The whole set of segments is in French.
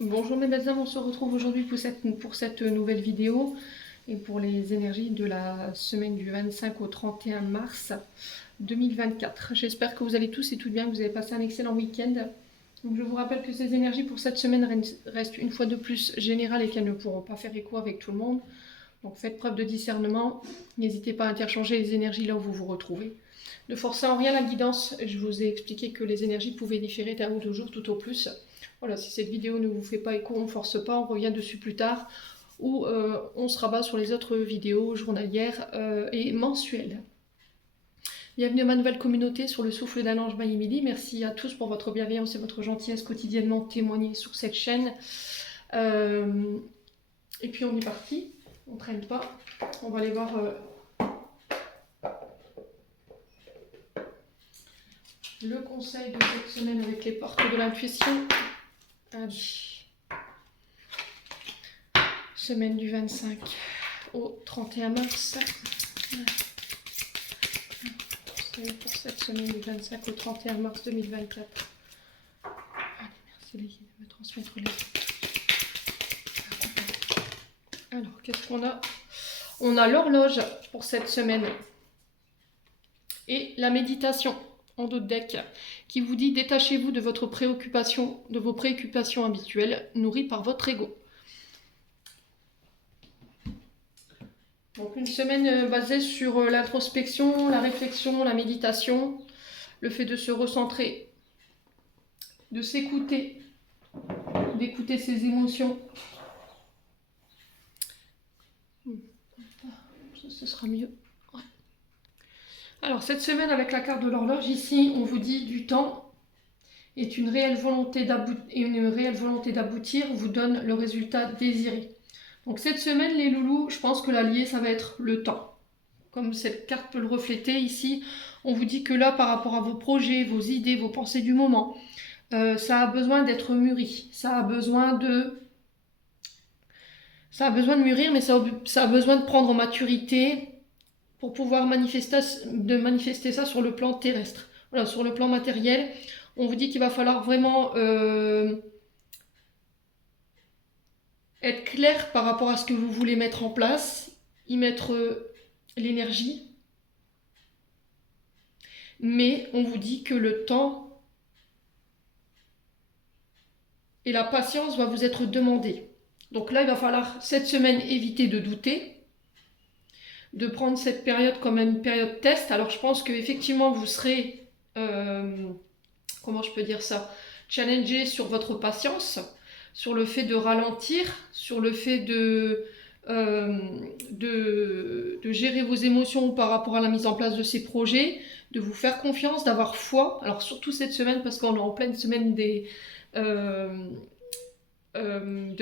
Bonjour mesdames, on se retrouve aujourd'hui pour cette nouvelle vidéo et pour les énergies de la semaine du 25 au 31 mars 2024. J'espère que vous allez tous et toutes bien, que vous avez passé un excellent week-end. Donc je vous rappelle que ces énergies pour cette semaine restent une fois de plus générales et qu'elles ne pourront pas faire écho avec tout le monde. Donc faites preuve de discernement, n'hésitez pas à interchanger les énergies là où vous vous retrouvez. Ne forcez en rien la guidance, je vous ai expliqué que les énergies pouvaient différer d'un ou deux jours tout au plus. Voilà, si cette vidéo ne vous fait pas écho, on ne force pas, on revient dessus plus tard, ou on se rabat sur les autres vidéos journalières et mensuelles. Bienvenue à ma nouvelle communauté sur le souffle d'un ange by Emily. Merci à tous pour votre bienveillance et votre gentillesse quotidiennement témoignée sur cette chaîne. Et puis on est parti, on ne traîne pas, on va aller voir le conseil de cette semaine avec les portes de l'intuition. Allez. Semaine du 25 au 31 mars. Pour cette semaine du 25 au 31 mars 2024. Allez, merci les guides de me transmettre les... Alors, qu'est-ce qu'on a? On a l'horloge pour cette semaine. Et la méditation en dos de deck qui vous dit détachez-vous de votre préoccupation, de vos préoccupations habituelles nourries par votre ego. Donc une semaine basée sur l'introspection, la réflexion, la méditation, le fait de se recentrer, de s'écouter, d'écouter ses émotions. Ça, ce sera mieux. Ouais. Alors cette semaine avec la carte de l'horloge, ici on vous dit du temps est une réelle volonté d'aboutir vous donne le résultat désiré. Donc cette semaine les loulous, je pense que l'allié ça va être le temps. Comme cette carte peut le refléter ici, on vous dit que là par rapport à vos projets, vos idées, vos pensées du moment, ça a besoin d'être mûri, ça a besoin de mûrir, mais ça a besoin de prendre en maturité pour pouvoir manifester ça sur le plan terrestre. Voilà, sur le plan matériel, on vous dit qu'il va falloir vraiment être clair par rapport à ce que vous voulez mettre en place, y mettre l'énergie. Mais on vous dit que le temps et la patience va vous être demandés. Donc là, il va falloir cette semaine éviter de douter, de prendre cette période comme une période test. Alors je pense qu'effectivement, vous serez, comment je peux dire ça, challengé sur votre patience, sur le fait de ralentir, sur le fait de gérer vos émotions par rapport à la mise en place de ces projets, de vous faire confiance, d'avoir foi. Alors surtout cette semaine, parce qu'on est en pleine semaine de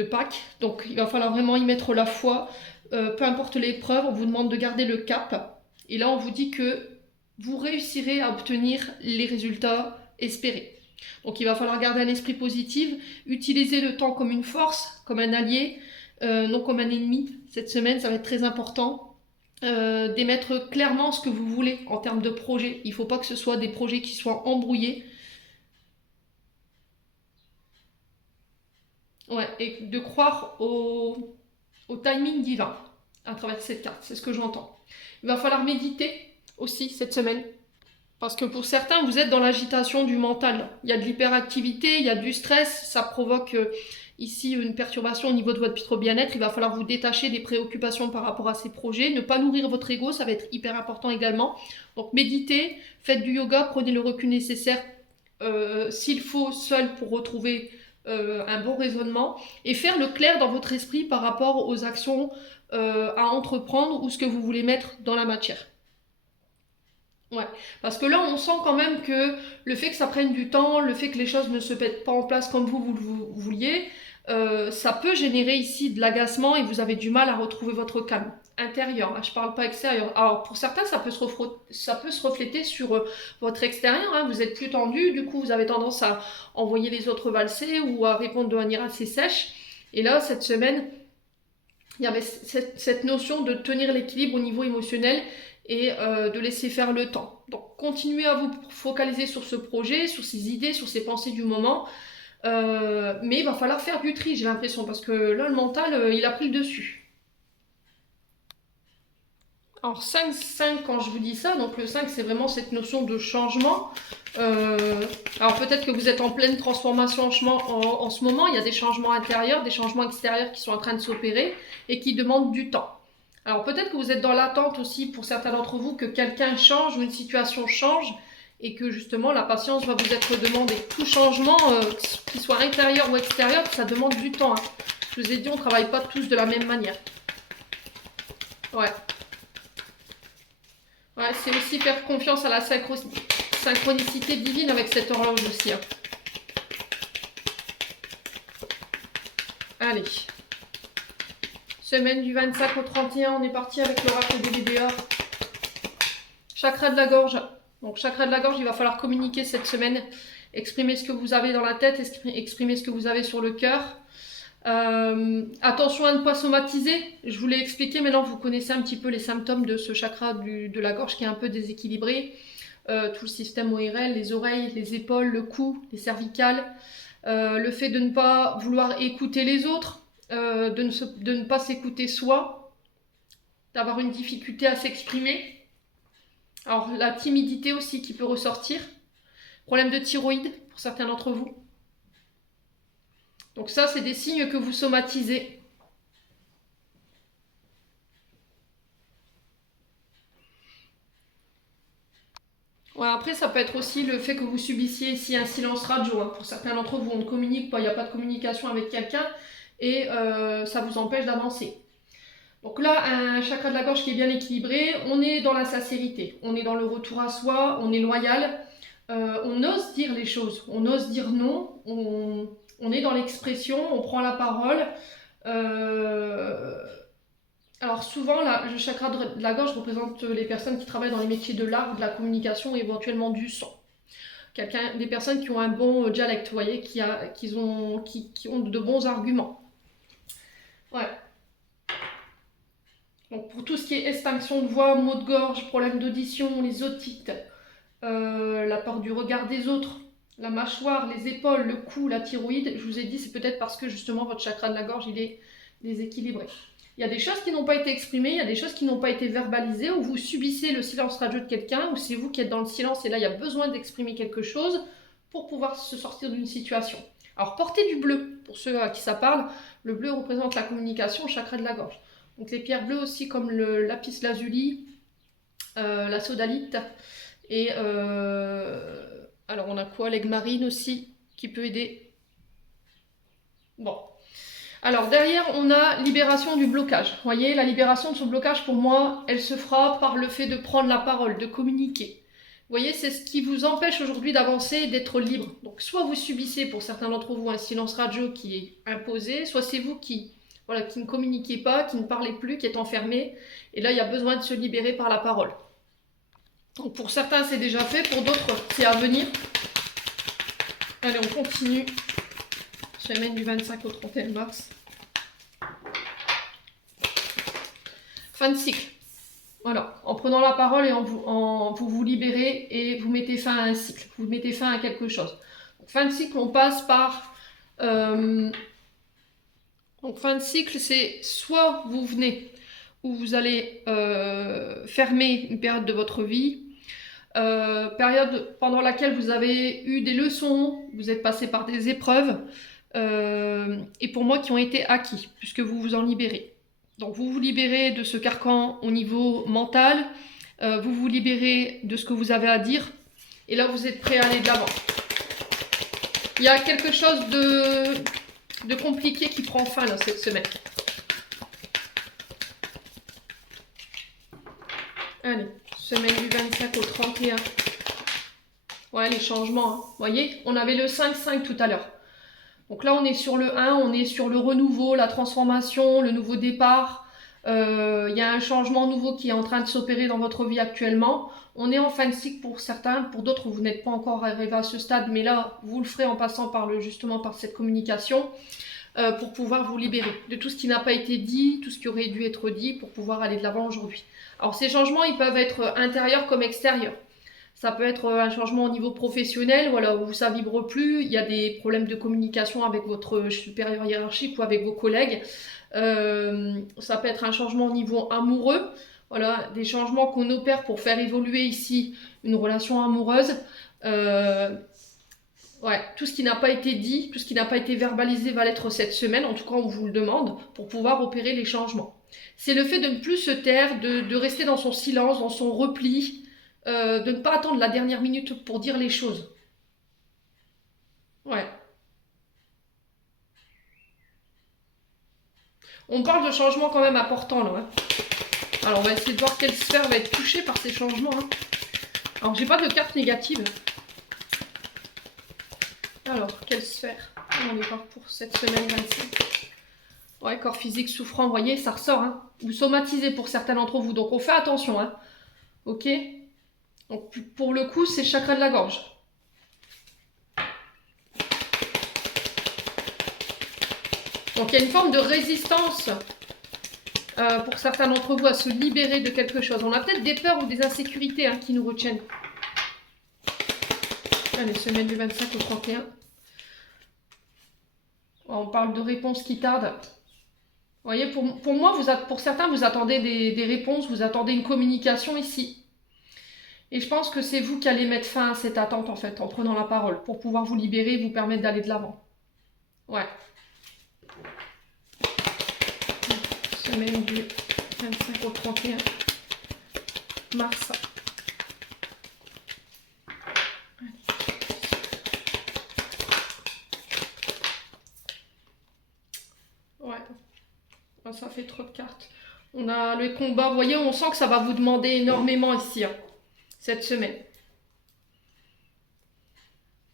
Pâques, donc il va falloir vraiment y mettre la foi. Peu importe l'épreuve, on vous demande de garder le cap. Et là, on vous dit que vous réussirez à obtenir les résultats espérés. Donc il va falloir garder un esprit positif, utiliser le temps comme une force, comme un allié, non comme un ennemi. Cette semaine, ça va être très important d'émettre clairement ce que vous voulez en termes de projet. Il ne faut pas que ce soit des projets qui soient embrouillés. Ouais, et de croire au timing divin à travers cette carte, c'est ce que j'entends. Il va falloir méditer aussi cette semaine. Parce que pour certains, vous êtes dans l'agitation du mental. Il y a de l'hyperactivité, il y a du stress, ça provoque ici une perturbation au niveau de votre bien-être. Il va falloir vous détacher des préoccupations par rapport à ces projets. Ne pas nourrir votre ego, ça va être hyper important également. Donc méditez, faites du yoga, prenez le recul nécessaire s'il faut seul pour retrouver un bon raisonnement et faire le clair dans votre esprit par rapport aux actions à entreprendre ou ce que vous voulez mettre dans la matière. Ouais, parce que là on sent quand même que le fait que ça prenne du temps, le fait que les choses ne se mettent pas en place comme vous vouliez, ça peut générer ici de l'agacement et vous avez du mal à retrouver votre calme intérieur. Là, je parle pas extérieur. Alors pour certains, ça peut se refléter sur votre extérieur. Hein. Vous êtes plus tendu, du coup vous avez tendance à envoyer les autres valser ou à répondre de manière assez sèche. Et là, cette semaine, il y avait cette notion de tenir l'équilibre au niveau émotionnel et de laisser faire le temps. Donc continuez à vous focaliser sur ce projet, sur ces idées, sur ces pensées du moment. Mais il va falloir faire du tri, j'ai l'impression, parce que là, le mental, il a pris le dessus. Alors 5, quand je vous dis ça, donc le 5, c'est vraiment cette notion de changement. Alors peut-être que vous êtes en pleine transformation en ce moment, il y a des changements intérieurs, des changements extérieurs qui sont en train de s'opérer et qui demandent du temps. Alors peut-être que vous êtes dans l'attente aussi, pour certains d'entre vous, que quelqu'un change ou une situation change et que justement la patience va vous être demandée. Tout changement, qu'il soit intérieur ou extérieur, ça demande du temps, hein. Je vous ai dit, on ne travaille pas tous de la même manière. Ouais. Ouais, c'est aussi faire confiance à la synchronicité divine avec cette horloge aussi, hein. Allez. Semaine du 25 au 31, on est parti avec l'oracle des BDA. Chakra de la gorge. Donc chakra de la gorge, il va falloir communiquer cette semaine. Exprimer ce que vous avez dans la tête, exprimer ce que vous avez sur le cœur. Attention à ne pas somatiser. Je vous l'ai expliqué, maintenant vous connaissez un petit peu les symptômes de ce chakra de la gorge qui est un peu déséquilibré. Tout le système ORL, les oreilles, les épaules, le cou, les cervicales. Le fait de ne pas vouloir écouter les autres, de ne pas s'écouter soi, d'avoir une difficulté à s'exprimer. Alors la timidité aussi qui peut ressortir. Problème de thyroïde pour certains d'entre vous. Donc ça, c'est des signes que vous somatisez. Ouais, après, ça peut être aussi le fait que vous subissiez ici un silence radio, hein. Pour certains d'entre vous, on ne communique pas, il n'y a pas de communication avec quelqu'un et ça vous empêche d'avancer. Donc là, un chakra de la gorge qui est bien équilibré, on est dans la sincérité, on est dans le retour à soi, on est loyal, on ose dire les choses, on ose dire non, on est dans l'expression, on prend la parole. Alors souvent, le chakra de la gorge représente les personnes qui travaillent dans les métiers de l'art, de la communication et éventuellement du son. Des personnes qui ont un bon dialecte, vous voyez, qui ont de bons arguments. Ouais. Donc pour tout ce qui est extinction de voix, maux de gorge, problèmes d'audition, les otites, la peur du regard des autres, la mâchoire, les épaules, le cou, la thyroïde, je vous ai dit, c'est peut-être parce que justement votre chakra de la gorge, il est déséquilibré. Il y a des choses qui n'ont pas été exprimées, il y a des choses qui n'ont pas été verbalisées, ou vous subissez le silence radio de quelqu'un, ou c'est vous qui êtes dans le silence et là il y a besoin d'exprimer quelque chose pour pouvoir se sortir d'une situation. Alors portez du bleu, pour ceux à qui ça parle, le bleu représente la communication, le chakra de la gorge. Donc les pierres bleues aussi comme le lapis lazuli, la sodalite, et alors on a quoi, l'aigle marine aussi qui peut aider. Bon. Alors derrière on a libération du blocage. Vous voyez, la libération de ce blocage pour moi, elle se fera par le fait de prendre la parole, de communiquer. Vous voyez, c'est ce qui vous empêche aujourd'hui d'avancer, d'être libre. Donc soit vous subissez pour certains d'entre vous un silence radio qui est imposé, soit c'est vous qui ne communiquez pas, qui ne parlez plus, qui êtes enfermé. Et là il y a besoin de se libérer par la parole. Donc pour certains c'est déjà fait, pour d'autres c'est à venir. Allez, on continue. Semaine du 25 au 31 mars. Fin de cycle. Voilà, en prenant la parole et vous vous libérez et vous mettez fin à un cycle, vous mettez fin à quelque chose. Donc, fin de cycle, on passe par... donc fin de cycle, c'est soit vous venez ou vous allez fermer une période de votre vie, période pendant laquelle vous avez eu des leçons, vous êtes passé par des épreuves, et pour moi qui ont été acquis, puisque vous vous en libérez. Donc vous vous libérez de ce carcan au niveau mental, vous vous libérez de ce que vous avez à dire, et là vous êtes prêt à aller de l'avant. Il y a quelque chose de compliqué qui prend fin là, cette semaine. Allez, semaine du 25 au 31. Ouais, les changements, hein. Vous voyez, on avait le 5-5 tout à l'heure. Donc là, on est sur le 1, on est sur le renouveau, la transformation, le nouveau départ. Il y a un changement nouveau qui est en train de s'opérer dans votre vie actuellement. On est en fin de cycle pour certains, pour d'autres, vous n'êtes pas encore arrivé à ce stade, mais là, vous le ferez en passant justement par cette communication pour pouvoir vous libérer de tout ce qui n'a pas été dit, tout ce qui aurait dû être dit pour pouvoir aller de l'avant aujourd'hui. Alors ces changements, ils peuvent être intérieurs comme extérieurs. Ça peut être un changement au niveau professionnel, voilà, où ça vibre plus, il y a des problèmes de communication avec votre supérieur hiérarchique ou avec vos collègues. Ça peut être un changement au niveau amoureux, voilà, des changements qu'on opère pour faire évoluer ici une relation amoureuse. Ouais, tout ce qui n'a pas été dit, tout ce qui n'a pas été verbalisé va l'être cette semaine, en tout cas on vous le demande, pour pouvoir opérer les changements. C'est le fait de ne plus se taire, de rester dans son silence, dans son repli, de ne pas attendre la dernière minute pour dire les choses. Ouais. On parle de changements quand même importants là. Hein. Alors on va essayer de voir quelle sphère va être touchée par ces changements. Hein. Alors j'ai pas de carte négative. Alors, quelle sphère on est voir pour cette semaine 25. Ouais, corps physique souffrant, vous voyez, ça ressort. Hein. Vous somatisez pour certains d'entre vous, donc on fait attention. Hein. Ok. Donc pour le coup, c'est le chakra de la gorge. Donc il y a une forme de résistance pour certains d'entre vous à se libérer de quelque chose. On a peut-être des peurs ou des insécurités hein, qui nous retiennent. Allez, semaine du 25 au 31. On parle de réponses qui tardent. Vous voyez, pour moi, pour certains, vous attendez des réponses, vous attendez une communication ici. Et je pense que c'est vous qui allez mettre fin à cette attente, en fait, en prenant la parole, pour pouvoir vous libérer et vous permettre d'aller de l'avant. Ouais. Semaine du 25 au 31 mars. Ouais. Ça fait trop de cartes. On a le combat. Vous voyez, on sent que ça va vous demander énormément ici, hein, cette semaine.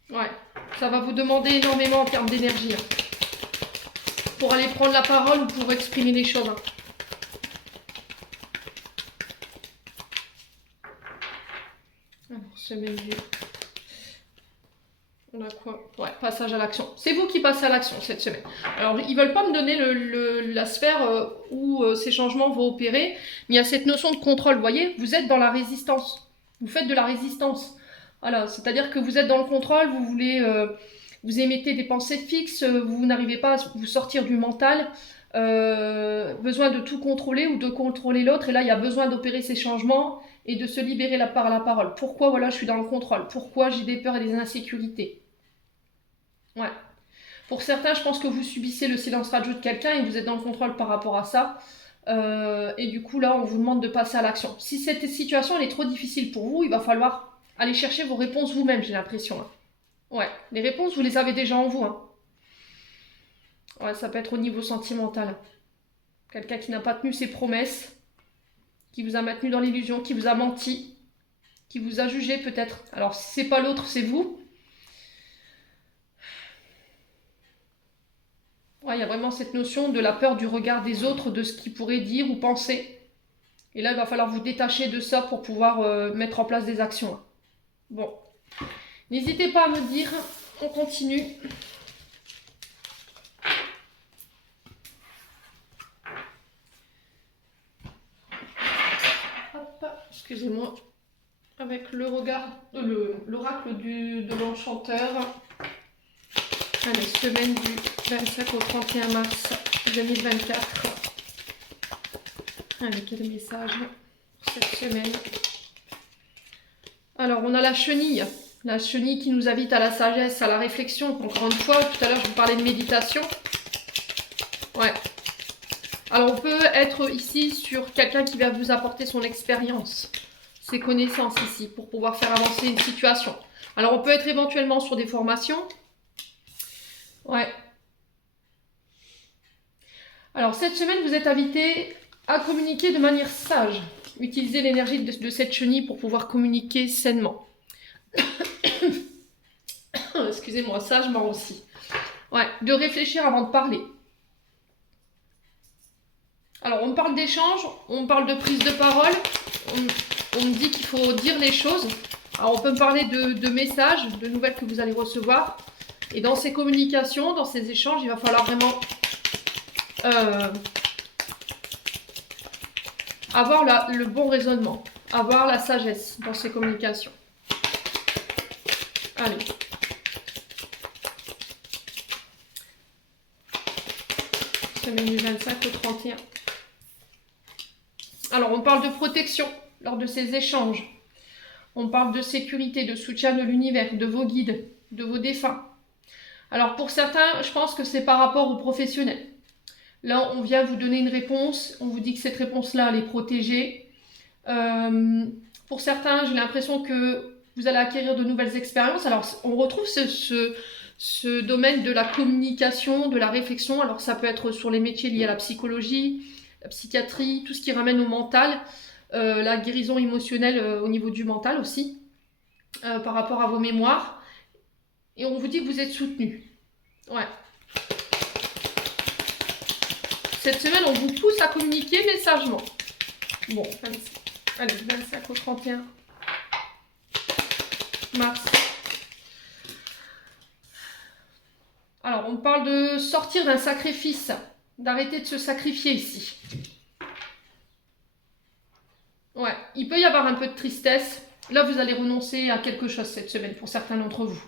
Ouais. Ça va vous demander énormément en termes d'énergie. Hein, pour aller prendre la parole ou pour exprimer les choses. Hein. Alors, semaine du... On a quoi? Ouais, passage à l'action. C'est vous qui passez à l'action cette semaine. Alors, ils veulent pas me donner la sphère où ces changements vont opérer, mais il y a cette notion de contrôle. Vous voyez, vous êtes dans la résistance. Vous faites de la résistance. Voilà, c'est-à-dire que vous êtes dans le contrôle, vous voulez... vous émettez des pensées fixes, vous n'arrivez pas à vous sortir du mental, besoin de tout contrôler ou de contrôler l'autre, et là il y a besoin d'opérer ces changements et de se libérer par la parole. Pourquoi voilà, je suis dans le contrôle? Pourquoi j'ai des peurs et des insécurités? Ouais. Pour certains, je pense que vous subissez le silence radio de quelqu'un et vous êtes dans le contrôle par rapport à ça. Et du coup, là, on vous demande de passer à l'action. Si cette situation elle est trop difficile pour vous, il va falloir aller chercher vos réponses vous-même, j'ai l'impression. Hein. Ouais, les réponses, vous les avez déjà en vous. Hein. Ouais, ça peut être au niveau sentimental. Quelqu'un qui n'a pas tenu ses promesses, qui vous a maintenu dans l'illusion, qui vous a menti, qui vous a jugé peut-être. Alors, si c'est pas l'autre, c'est vous. Ouais, il y a vraiment cette notion de la peur du regard des autres, de ce qu'ils pourraient dire ou penser. Et là, il va falloir vous détacher de ça pour pouvoir mettre en place des actions. Bon. N'hésitez pas à me dire. On continue. Hop, excusez-moi. Avec le regard, l'oracle de l'enchanteur. Allez, semaine du 25 au 31 mars 2024. Allez, quel message pour cette semaine? Alors, on a la chenille. La chenille qui nous invite à la sagesse, à la réflexion. Encore une fois, tout à l'heure, je vous parlais de méditation. Ouais. Alors, on peut être ici sur quelqu'un qui va vous apporter son expérience, ses connaissances ici, pour pouvoir faire avancer une situation. Alors, on peut être éventuellement sur des formations. Ouais. Alors, cette semaine, vous êtes invité à communiquer de manière sage. Utilisez l'énergie de cette chenille pour pouvoir communiquer sainement. Excusez-moi, sagement aussi. Ouais, de réfléchir avant de parler. Alors, on parle d'échange, on parle de prise de parole, on me dit qu'il faut dire les choses. Alors, on peut me parler de messages, de nouvelles que vous allez recevoir. Et dans ces communications, dans ces échanges, il va falloir vraiment avoir le bon raisonnement, avoir la sagesse dans ces communications. Allez. Semaine du 25 au 31. Alors, on parle de protection lors de ces échanges. On parle de sécurité, de soutien de l'univers, de vos guides, de vos défunts. Alors, pour certains, je pense que c'est par rapport aux professionnels. Là, on vient vous donner une réponse. On vous dit que cette réponse-là, elle est protégée. Pour certains, j'ai l'impression que vous allez acquérir de nouvelles expériences. Alors, on retrouve ce domaine de la communication, de la réflexion. Alors, ça peut être sur les métiers liés à la psychologie, la psychiatrie, tout ce qui ramène au mental, la guérison émotionnelle au niveau du mental aussi, par rapport à vos mémoires. Et on vous dit que vous êtes soutenu. Ouais. Cette semaine, on vous pousse à communiquer, mais sagement. Bon, allez, 25 au 31 mars. Alors, on parle de sortir d'un sacrifice, d'arrêter de se sacrifier ici. Ouais, il peut y avoir un peu de tristesse. Là, vous allez renoncer à quelque chose cette semaine pour certains d'entre vous.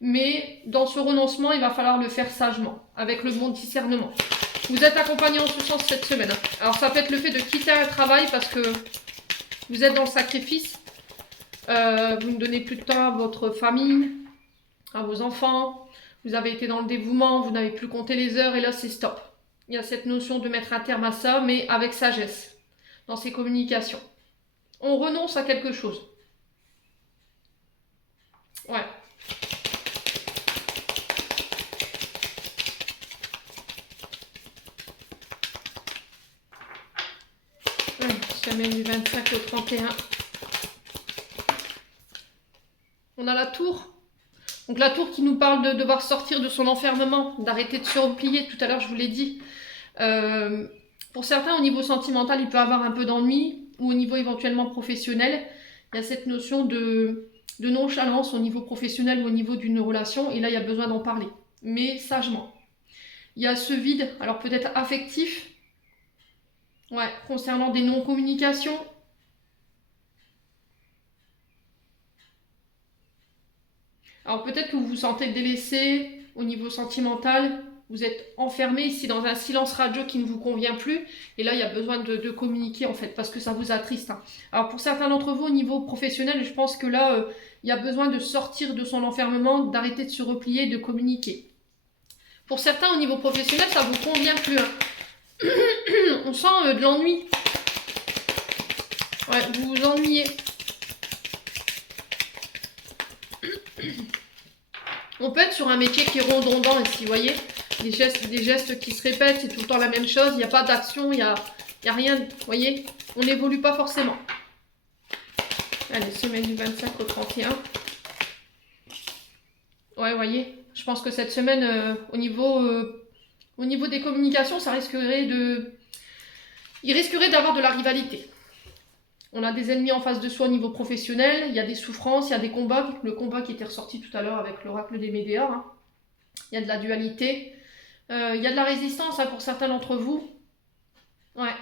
Mais dans ce renoncement, il va falloir le faire sagement, avec le bon discernement. Vous êtes accompagné en ce sens cette semaine. Alors, ça peut être le fait de quitter un travail parce que vous êtes dans le sacrifice. Vous ne donnez plus de temps à votre famille, à vos enfants. Vous avez été dans le dévouement, vous n'avez plus compté les heures et là, c'est stop. Il y a cette notion de mettre un terme à ça, mais avec sagesse, dans ces communications. On renonce à quelque chose. Ouais. Semaine du 25 au 31. On a la tour. Donc la tour qui nous parle de devoir sortir de son enfermement, d'arrêter de se replier. Tout à l'heure, je vous l'ai dit. Pour certains, au niveau sentimental, il peut y avoir un peu d'ennui, ou au niveau éventuellement professionnel. Il y a cette notion de nonchalance au niveau professionnel ou au niveau d'une relation. Et là, il y a besoin d'en parler, mais sagement. Il y a ce vide, alors peut-être affectif. Ouais, concernant des non-communications. Alors peut-être que vous vous sentez délaissé au niveau sentimental. Vous êtes enfermé ici dans un silence radio qui ne vous convient plus. Et là, il y a besoin de communiquer en fait, parce que ça vous attriste. Hein. Alors pour certains d'entre vous au niveau professionnel, je pense que là, il y a besoin de sortir de son enfermement, d'arrêter de se replier, de communiquer. Pour certains au niveau professionnel, ça ne vous convient plus. Hein. On sent de l'ennui. Ouais, vous vous ennuyez. On peut être sur un métier qui est redondant ici, vous voyez, des gestes qui se répètent, c'est tout le temps la même chose, il n'y a pas d'action, il n'y a rien, vous voyez, on n'évolue pas forcément. Allez, semaine du 25 au 31. Ouais, vous voyez, je pense que cette semaine, au niveau des communications, ça risquerait il risquerait d'avoir de la rivalité. On a des ennemis en face de soi au niveau professionnel, il y a des souffrances, il y a des combats. Le combat qui était ressorti tout à l'heure avec l'oracle des Médéors. Hein. Il y a de la dualité. Il y a de la résistance hein, pour certains d'entre vous. Ouais.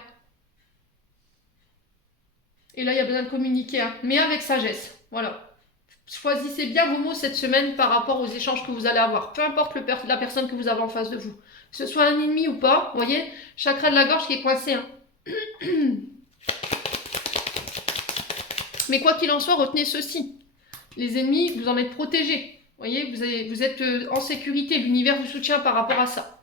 Et là, il y a besoin de communiquer, hein, mais avec sagesse. Voilà. Choisissez bien vos mots cette semaine par rapport aux échanges que vous allez avoir. Peu importe la personne que vous avez en face de vous. Que ce soit un ennemi ou pas, vous voyez, chakra de la gorge qui est coincé. Hein. Mais quoi qu'il en soit, retenez ceci. Les ennemis, vous en êtes protégés. Vous voyez, vous êtes en sécurité. L'univers vous soutient par rapport à ça.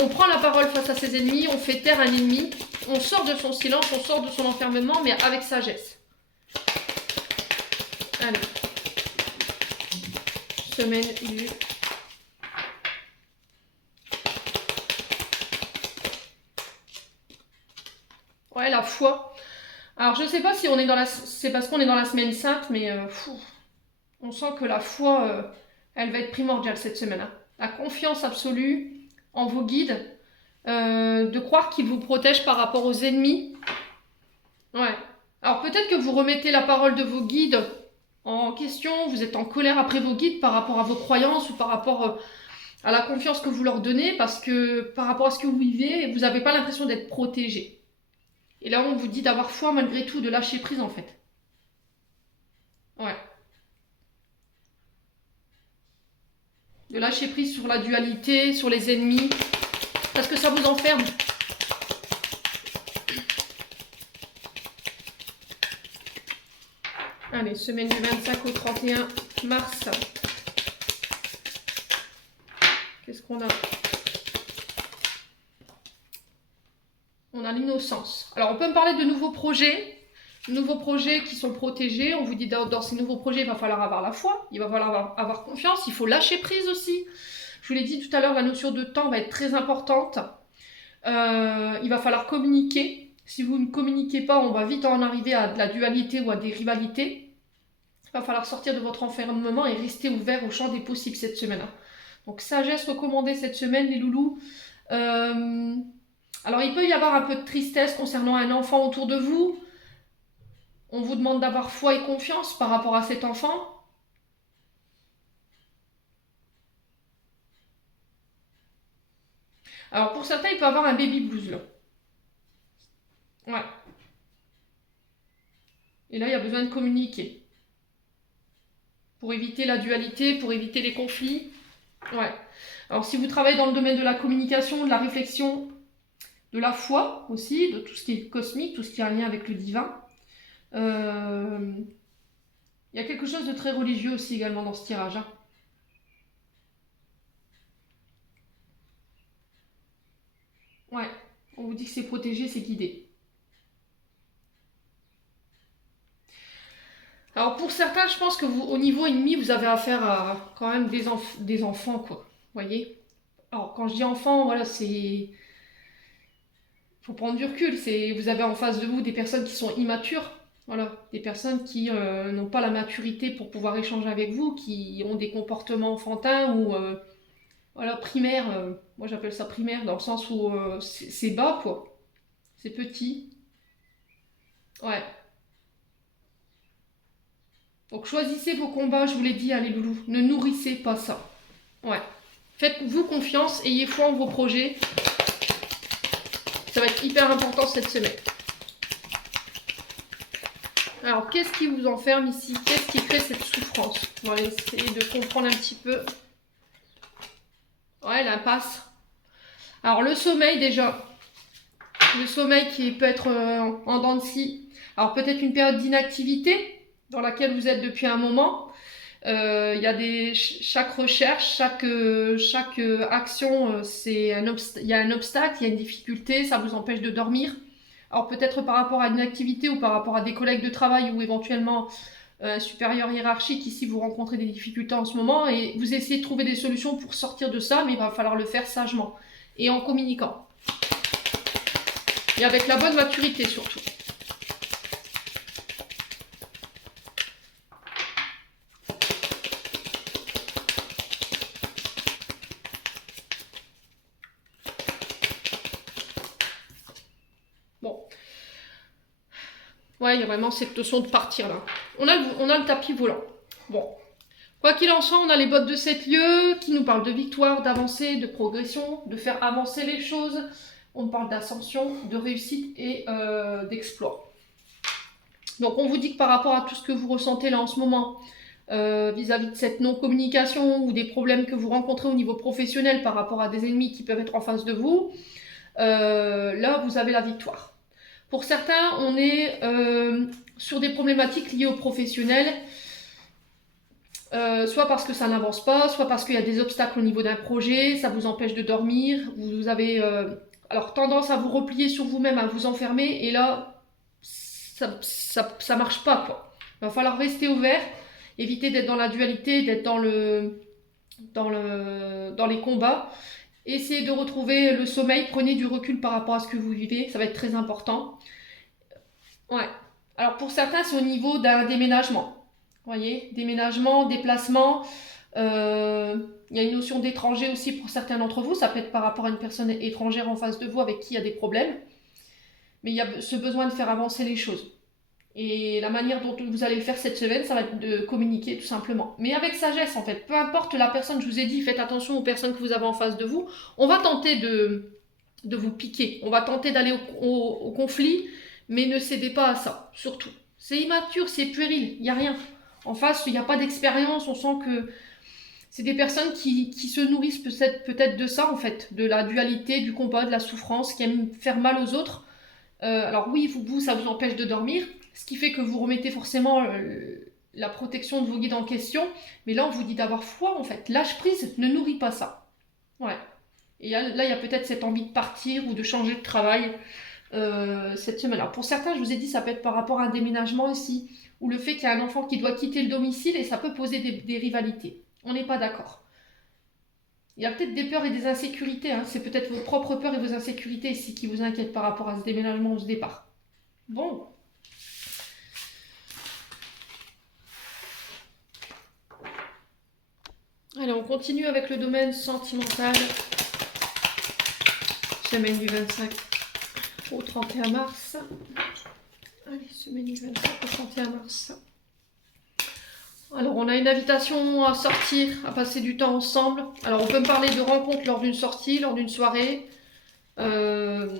On prend la parole face à ses ennemis, on fait taire un ennemi, on sort de son silence, on sort de son enfermement, mais avec sagesse. Allez. Semaine du... Ouais, la foi. Alors, je ne sais pas si on est c'est parce qu'on est dans la semaine sainte, mais on sent que la foi, elle va être primordiale cette semaine. Hein. La confiance absolue en vos guides, de croire qu'ils vous protègent par rapport aux ennemis. Ouais. Alors, peut-être que vous remettez la parole de vos guides en question, vous êtes en colère après vos guides par rapport à vos croyances ou par rapport à la confiance que vous leur donnez, parce que par rapport à ce que vous vivez, vous n'avez pas l'impression d'être protégé. Et là, on vous dit d'avoir foi malgré tout, de lâcher prise en fait. Ouais. de lâcher prise sur la dualité, sur les ennemis, parce que ça vous enferme. Allez, semaine du 25 au 31 mars. Qu'est-ce qu'on a? On a l'innocence. Alors, on peut me parler de nouveaux projets qui sont protégés. On vous dit dans ces nouveaux projets, il va falloir avoir la foi, il va falloir avoir confiance, il faut lâcher prise aussi. Je vous l'ai dit tout à l'heure, la notion de temps va être très importante. Il va falloir communiquer. Si vous ne communiquez pas, on va vite en arriver à de la dualité ou à des rivalités. Il va falloir sortir de votre enfermement et rester ouvert au champ des possibles cette semaine. Donc, sagesse recommandée cette semaine, les loulous. Alors, il peut y avoir un peu de tristesse concernant un enfant autour de vous. On vous demande d'avoir foi et confiance par rapport à cet enfant. Alors, pour certains, il peut y avoir un baby blues, là. Ouais. Et là, il y a besoin de communiquer. Pour éviter la dualité, pour éviter les conflits. Ouais. Alors, si vous travaillez dans le domaine de la communication, de la réflexion, de la foi aussi, de tout ce qui est cosmique, tout ce qui a un lien avec le divin. Il y a quelque chose de très religieux aussi également dans ce tirage. Hein. Ouais, on vous dit que c'est protégé, c'est guidé. Alors pour certains, je pense que vous, au niveau ennemi, vous avez affaire à quand même des enfants, quoi. Vous voyez? Alors quand je dis enfants, voilà, c'est... Faut prendre du recul. Vous avez en face de vous des personnes qui sont immatures. Voilà, des personnes qui n'ont pas la maturité pour pouvoir échanger avec vous, qui ont des comportements enfantins ou voilà, primaires. Moi j'appelle ça primaire dans le sens où c'est bas, quoi. C'est petit. Ouais. Donc choisissez vos combats, je vous l'ai dit, hein, les loulous. Ne nourrissez pas ça. Ouais. Faites-vous confiance, ayez foi en vos projets. Ça va être hyper important cette semaine. Alors, qu'est-ce qui vous enferme ici? Qu'est-ce qui crée cette souffrance? On va essayer de comprendre un petit peu. Ouais, l'impasse. Alors, le sommeil déjà. Le sommeil qui peut être en dents de scie. Alors, peut-être une période d'inactivité dans laquelle vous êtes depuis un moment. Il y a chaque recherche, chaque action, il y a un obstacle, il y a une difficulté, ça vous empêche de dormir. Alors peut-être par rapport à une activité ou par rapport à des collègues de travail ou éventuellement un supérieur hiérarchique, ici vous rencontrez des difficultés en ce moment et vous essayez de trouver des solutions pour sortir de ça, mais il va falloir le faire sagement et en communiquant. Et avec la bonne maturité surtout. Bon. Ouais, il y a vraiment cette notion de partir là. On a le tapis volant. Bon. Quoi qu'il en soit, on a les bottes de 7 lieux qui nous parlent de victoire, d'avancée, de progression, de faire avancer les choses. On parle d'ascension, de réussite et d'exploit. Donc on vous dit que par rapport à tout ce que vous ressentez là en ce moment, vis-à-vis de cette non-communication ou des problèmes que vous rencontrez au niveau professionnel par rapport à des ennemis qui peuvent être en face de vous, là vous avez la victoire. Pour certains, on est sur des problématiques liées au professionnel, soit parce que ça n'avance pas, soit parce qu'il y a des obstacles au niveau d'un projet, ça vous empêche de dormir, vous avez alors tendance à vous replier sur vous-même, à vous enfermer, et là, ça marche pas, quoi. Il va falloir rester ouvert, éviter d'être dans la dualité, d'être dans les combats. Essayez de retrouver le sommeil, prenez du recul par rapport à ce que vous vivez, ça va être très important. Ouais. Alors pour certains, c'est au niveau d'un déménagement. Vous voyez, déménagement, déplacement. Il y a une notion d'étranger aussi pour certains d'entre vous. Ça peut être par rapport à une personne étrangère en face de vous avec qui il y a des problèmes. Mais il y a ce besoin de faire avancer les choses. Et la manière dont vous allez le faire cette semaine, ça va être de communiquer tout simplement. Mais avec sagesse en fait. Peu importe la personne, je vous ai dit, faites attention aux personnes que vous avez en face de vous. On va tenter de vous piquer. On va tenter d'aller au conflit, mais ne cédez pas à ça, surtout. C'est immature, c'est puéril, il n'y a rien. En face, il n'y a pas d'expérience, on sent que C'est des personnes qui se nourrissent peut-être de ça, en fait, de la dualité, du combat, de la souffrance, qui aiment faire mal aux autres. Alors oui, vous, ça vous empêche de dormir, ce qui fait que vous remettez forcément la protection de vos guides en question. Mais là, on vous dit d'avoir foi, en fait. Lâche prise, ne nourrit pas ça. Ouais. Et là, il y a peut-être cette envie de partir ou de changer de travail cette semaine. Alors pour certains, je vous ai dit, ça peut être par rapport à un déménagement ici, ou le fait qu'il y a un enfant qui doit quitter le domicile et ça peut poser des rivalités. On n'est pas d'accord. Il y a peut-être des peurs et des insécurités. Hein. C'est peut-être vos propres peurs et vos insécurités ici qui vous inquiètent par rapport à ce déménagement ou ce départ. Bon. Allez, on continue avec le domaine sentimental. Semaine du 25 au 31 mars. Allez, semaine du 25 au 31 mars. Alors, on a une invitation à sortir, à passer du temps ensemble. Alors, on peut me parler de rencontres lors d'une sortie, lors d'une soirée. Alors,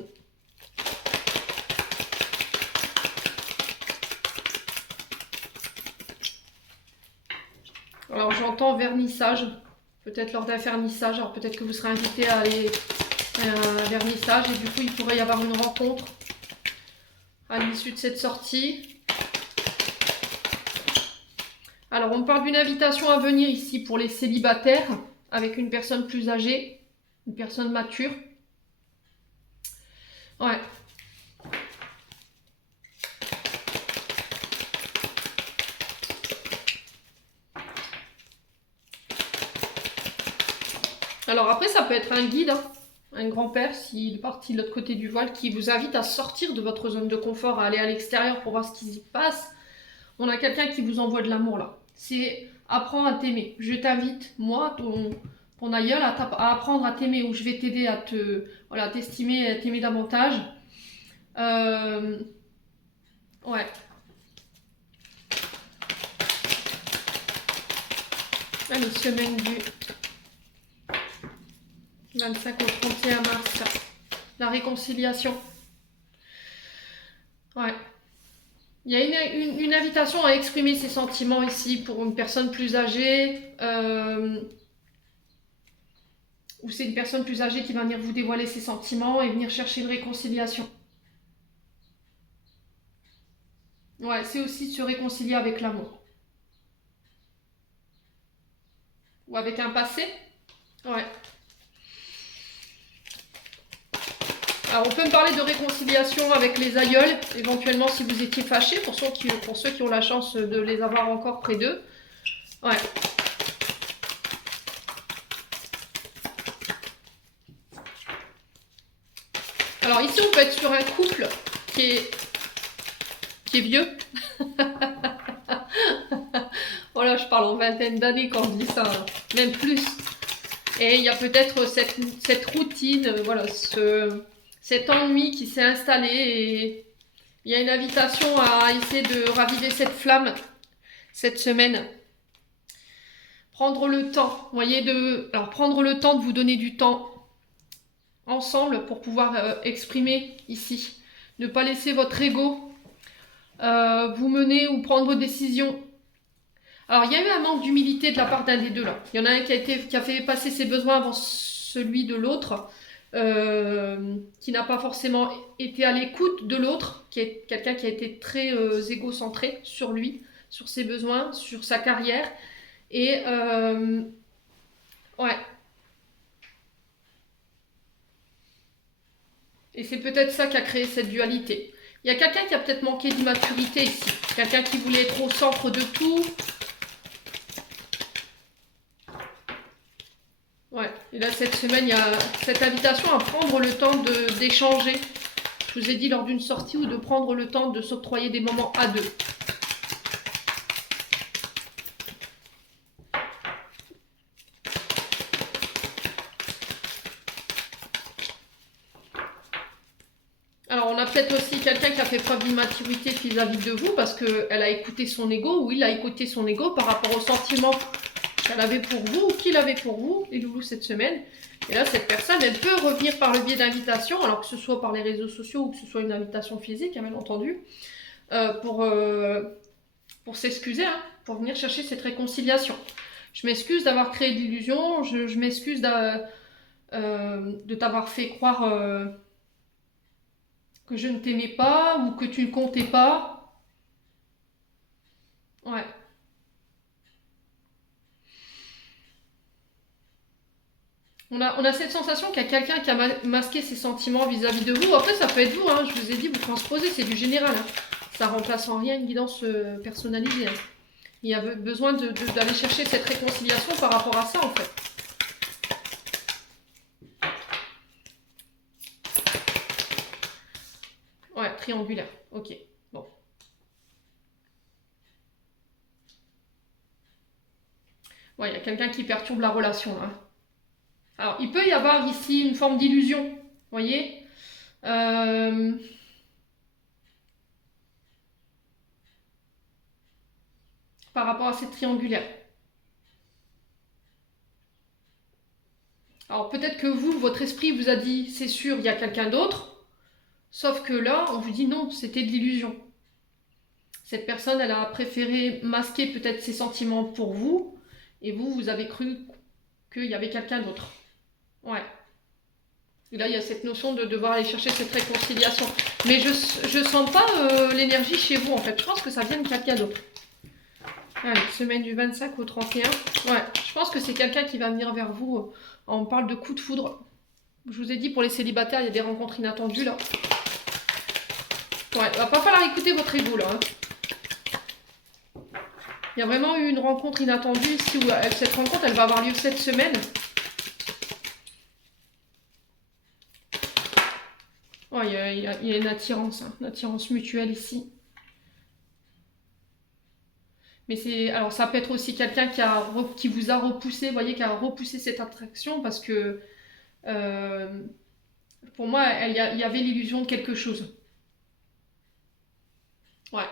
j'entends vernissage, peut-être lors d'un vernissage. Alors, peut-être que vous serez invité à aller à un vernissage et du coup, il pourrait y avoir une rencontre à l'issue de cette sortie. Alors, on me parle d'une invitation à venir ici pour les célibataires, avec une personne plus âgée, une personne mature. Ouais. Alors après, ça peut être un guide, hein, un grand-père, s'il est parti de l'autre côté du voile, qui vous invite à sortir de votre zone de confort, à aller à l'extérieur pour voir ce qui s'y passe. On a quelqu'un qui vous envoie de l'amour là. C'est apprends à t'aimer. Je t'invite, moi, ton aïeul, à apprendre à t'aimer, ou je vais t'aider à t'estimer, à t'aimer davantage. Ouais. Allez, semaine du 25 au 31 mars. La réconciliation. Ouais. Il y a une invitation à exprimer ses sentiments ici pour une personne plus âgée. Ou c'est une personne plus âgée qui va venir vous dévoiler ses sentiments et venir chercher une réconciliation. Ouais, c'est aussi se réconcilier avec l'amour. Ou avec un passé. Ouais. Alors, on peut me parler de réconciliation avec les aïeuls, éventuellement si vous étiez fâchés, pour ceux qui ont la chance de les avoir encore près d'eux. Ouais. Alors ici, on peut être sur un couple qui est vieux. Voilà, je parle en vingtaine d'années quand je dis ça, hein. Même plus. Et il y a peut-être cette routine, voilà, cet ennui qui s'est installé et il y a une invitation à essayer de raviver cette flamme cette semaine. Prendre le temps, vous voyez, alors prendre le temps de vous donner du temps ensemble pour pouvoir exprimer ici. Ne pas laisser votre ego vous mener ou prendre vos décisions. Alors, il y a eu un manque d'humilité de la part d'un des deux là. Il y en a un qui a fait passer ses besoins avant celui de l'autre, qui n'a pas forcément été à l'écoute de l'autre, qui est quelqu'un qui a été très égocentré sur lui, sur ses besoins, sur sa carrière. Et ouais. Et c'est peut-être ça qui a créé cette dualité. Il y a quelqu'un qui a peut-être manqué d'immaturité ici. Quelqu'un qui voulait être au centre de tout. Ouais, et là cette semaine, il y a cette invitation à prendre le temps d'échanger. Je vous ai dit lors d'une sortie ou de prendre le temps de s'octroyer des moments à deux. Alors on a peut-être aussi quelqu'un qui a fait preuve d'immaturité vis-à-vis de vous parce qu'elle a écouté son ego ou il a écouté son ego par rapport aux sentiments qu'elle avait pour vous ou qu'il avait pour vous, les loulous, cette semaine. Et là, cette personne, elle peut revenir par le biais d'invitation, alors que ce soit par les réseaux sociaux ou que ce soit une invitation physique, hein, bien entendu, pour s'excuser, hein, pour venir chercher cette réconciliation. Je m'excuse d'avoir créé de l'illusion, je m'excuse de t'avoir fait croire que je ne t'aimais pas ou que tu ne comptais pas. Ouais. On a cette sensation qu'il y a quelqu'un qui a masqué ses sentiments vis-à-vis de vous. Après, ça peut être vous, hein, je vous ai dit, vous transposez, c'est du général. Hein. Ça remplace en rien une guidance personnalisée. Hein. Il y a besoin d'aller chercher cette réconciliation par rapport à ça, en fait. Ouais, triangulaire. Ok, bon. Ouais, il y a quelqu'un qui perturbe la relation, là. Alors, il peut y avoir ici une forme d'illusion, vous voyez par rapport à cette triangulaire. Alors, peut-être que vous, votre esprit vous a dit, c'est sûr, il y a quelqu'un d'autre, sauf que là, on vous dit non, c'était de l'illusion. Cette personne, elle a préféré masquer peut-être ses sentiments pour vous, et vous, vous avez cru qu'il y avait quelqu'un d'autre. Ouais. Et là, il y a cette notion de devoir aller chercher cette réconciliation. Mais je sens pas l'énergie chez vous, en fait. Je pense que ça vient de quelqu'un d'autre. Allez, semaine du 25 au 31. Ouais, je pense que c'est quelqu'un qui va venir vers vous. On parle de coup de foudre. Je vous ai dit, pour les célibataires, il y a des rencontres inattendues, là. Ouais, il va pas falloir écouter votre ego, là. Hein. Il y a vraiment eu une rencontre inattendue ici, où cette rencontre, elle va avoir lieu cette semaine. Ouais, il y a une attirance mutuelle ici. Mais c'est, alors ça peut être aussi quelqu'un qui vous a repoussé, vous voyez, qui a repoussé cette attraction parce que pour moi, il y avait l'illusion de quelque chose. Ouais.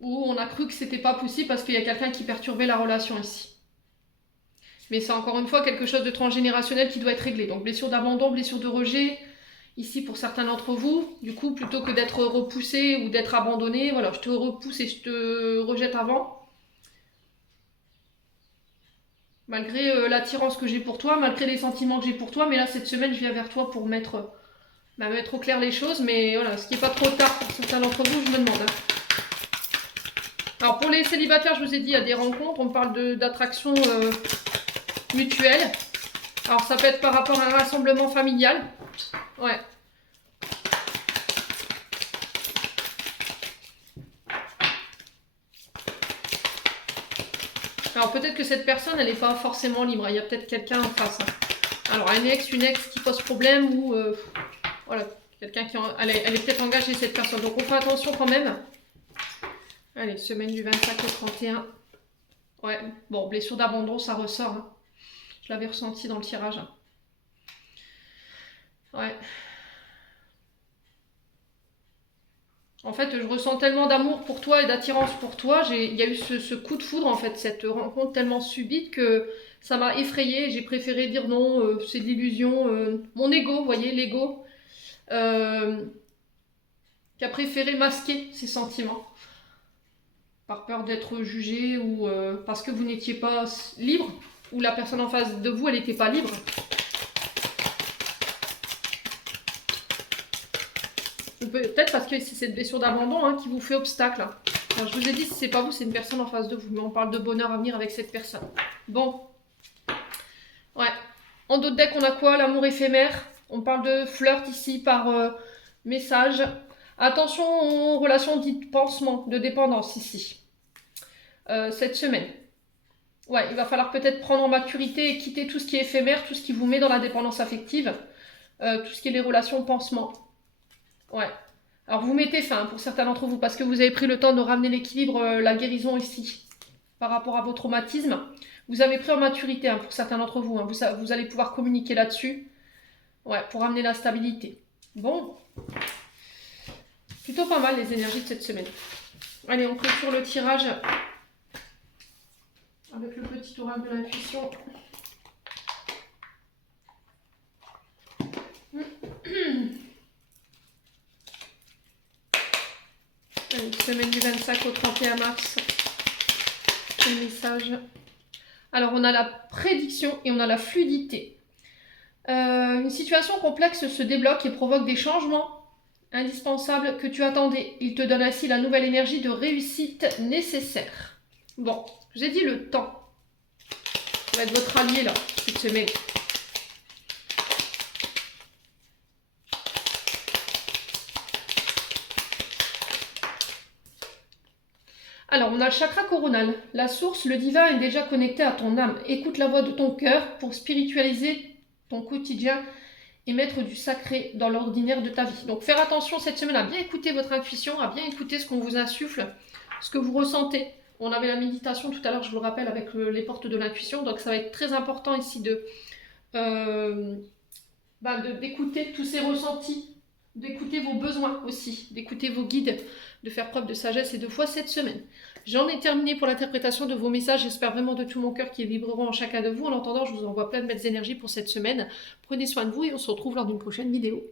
Ou on a cru que c'était pas possible parce qu'il y a quelqu'un qui perturbait la relation ici. Mais c'est encore une fois quelque chose de transgénérationnel qui doit être réglé. Donc blessure d'abandon, blessure de rejet, ici pour certains d'entre vous, du coup, plutôt que d'être repoussé ou d'être abandonné, voilà, je te repousse et je te rejette avant. Malgré l'attirance que j'ai pour toi, malgré les sentiments que j'ai pour toi, mais là cette semaine je viens vers toi pour mettre au clair les choses, mais voilà, ce qui n'est pas trop tard pour certains d'entre vous, je me demande. Hein. Alors pour les célibataires, je vous ai dit, il y a des rencontres, on parle d'attraction mutuelle. Alors ça peut être par rapport à un rassemblement familial. Ouais. Alors peut-être que cette personne, elle n'est pas forcément libre. Il y a peut-être quelqu'un en face. Hein. Alors un ex, une ex qui pose problème ou... voilà, quelqu'un qui... Elle est peut-être engagée, cette personne. Donc on fait attention quand même. Allez, semaine du 25 au 31. Ouais, bon, blessure d'abandon, ça ressort. Hein. Je l'avais ressenti dans le tirage. Hein. Ouais. En fait, je ressens tellement d'amour pour toi et d'attirance pour toi. Il y a eu ce coup de foudre, en fait, cette rencontre tellement subite que ça m'a effrayée. J'ai préféré dire non, c'est de l'illusion. Mon ego, vous voyez, l'ego, qui a préféré masquer ses sentiments. Par peur d'être jugé ou parce que vous n'étiez pas libre, ou la personne en face de vous, elle n'était pas libre. Peut-être parce que c'est cette blessure d'abandon hein, qui vous fait obstacle. Hein. Alors, je vous ai dit, si c'est pas vous, c'est une personne en face de vous. Mais on parle de bonheur à venir avec cette personne. Bon. Ouais. En d'autres decks, on a quoi? L'amour éphémère. On parle de flirt ici par message. Attention aux relations dites pansement, de dépendance ici. Cette semaine. Ouais, il va falloir peut-être prendre en maturité et quitter tout ce qui est éphémère, tout ce qui vous met dans la dépendance affective. Tout ce qui est les relations pansement. Ouais. Alors vous mettez fin pour certains d'entre vous parce que vous avez pris le temps de ramener l'équilibre, la guérison ici par rapport à vos traumatismes. Vous avez pris en maturité hein, pour certains d'entre vous. Hein, vous allez pouvoir communiquer là-dessus. Ouais, pour ramener la stabilité. Bon. Plutôt pas mal les énergies de cette semaine. Allez, on clôture le tirage avec le petit oracle de l'intuition. Allez, semaine du 25 au 31 mars. Quel message? Alors, on a la prédiction et on a la fluidité. Une situation complexe se débloque et provoque des changements indispensables que tu attendais. Il te donne ainsi la nouvelle énergie de réussite nécessaire. Bon, j'ai dit le temps. Ça va être votre allié là, cette semaine. Alors, on a le chakra coronal. La source, le divin, est déjà connecté à ton âme. Écoute la voix de ton cœur pour spiritualiser ton quotidien et mettre du sacré dans l'ordinaire de ta vie. Donc, faire attention cette semaine à bien écouter votre intuition, à bien écouter ce qu'on vous insuffle, ce que vous ressentez. On avait la méditation tout à l'heure, je vous le rappelle, avec les portes de l'intuition. Donc, ça va être très important ici d'écouter tous ces ressentis, d'écouter vos besoins aussi, d'écouter vos guides, de faire preuve de sagesse et de foi cette semaine. J'en ai terminé pour l'interprétation de vos messages. J'espère vraiment de tout mon cœur qu'ils vibreront en chacun de vous. En attendant, je vous envoie plein de belles énergies pour cette semaine. Prenez soin de vous et on se retrouve lors d'une prochaine vidéo.